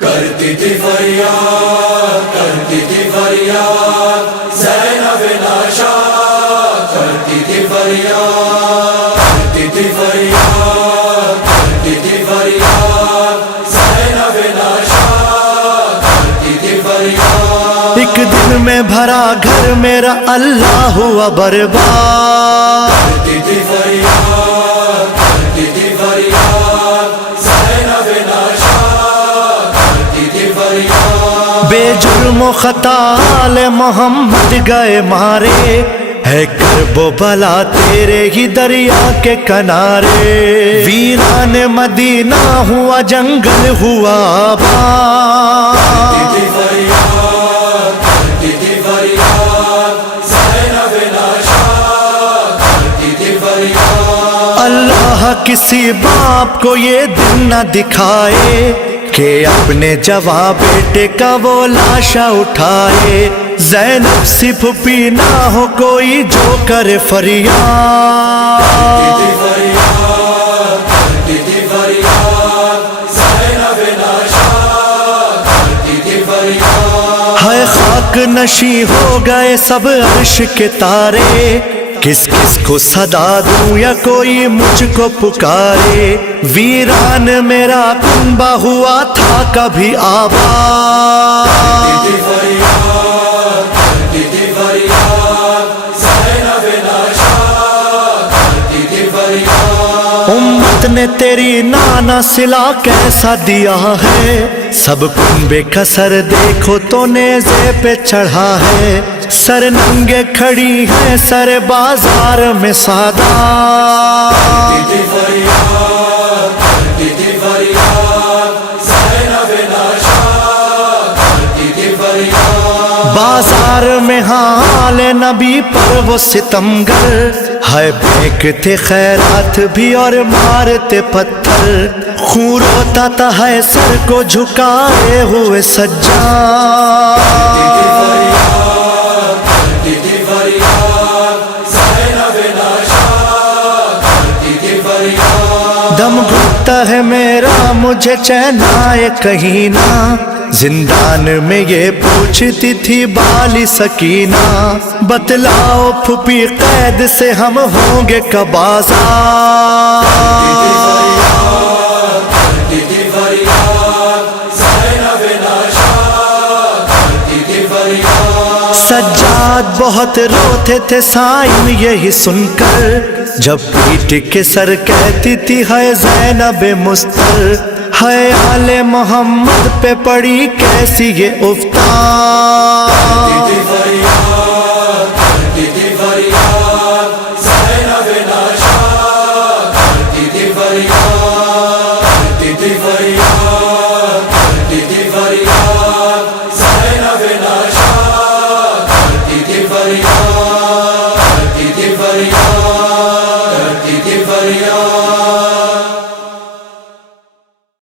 کرتی تھی فریاد زینب ناشاد، کرتی تھی فریاد زینب ناشاد، کرتی تھی فریاد۔ ایک دن میں بھرا گھر میرا اللہ ہوا برباد، کرتی تھی فریاد زینب ناشاد، کرتی تھی فریاد۔ بے جرم و خطا آل محمد گئے مارے، ہے کرب و بلا تیرے ہی دریا کے کنارے۔ ویران مدینہ ہوا جنگل ہوا آباد، کرتی تھی فریاد زینب ناشاد، کرتی تھی فریاد۔ اللہ کسی باپ کو یہ دن نہ دکھائے کہ اپنے جواں بیٹے کا وہ لاشا اٹھائے۔ زینب سی پھوپھی نہ ہو کوئی جو کرے فریاد، کرتی تھی فریاد زینب ناشاد، کرتی تھی فریاد۔ ہے خاک نشی ہو گئے سب عرش کے تارے، کس کس کو صدا دوں یا کوئی مجھ کو پکارے۔ ویران میرا کنبہ ہوا تھا کبھی آباد، کرتی تھی فریاد زینب ناشاد، کرتی تھی فریاد۔ امت نے تیری نانا صلہ کیسا دیا ہے، سب کنبے کا سر دیکھو تو نیزے پہ چڑھا ہے۔ سر ننگے کھڑی ہے سر بازار میں سادات، کرتی تھی فریاد زینب ناشاد، کرتی تھی فریاد۔ بازار میں حال نبی پر وہ ستمگر، ہے پھینکتے خیرات بھی اور مارتے پتھر۔ خون روتا تھا ہے سر کو جھکائے ہوئے سجاد، کرتی تھی فریاد زینب ناشاد، کرتی تھی فریاد۔ دم گھٹتا ہے میرا مجھے چین آئے کہیں نہ، زندان میں یہ پوچھتی تھی بالی سکینہ، بتلاؤ پھوپھی قید سے ہم ہوں گے کب آزاد۔ کرتی تھی فریاد زینب ناشاد، کرتی تھی فریاد۔ سجاد بہت روتے تھے سائن یہی سن کر، جب پیٹ کے سر کہتی تھی ہے زینب مستر۔ ہے آل محمد پہ پڑی کیسی یہ افتاد، کرتی تھی فریاد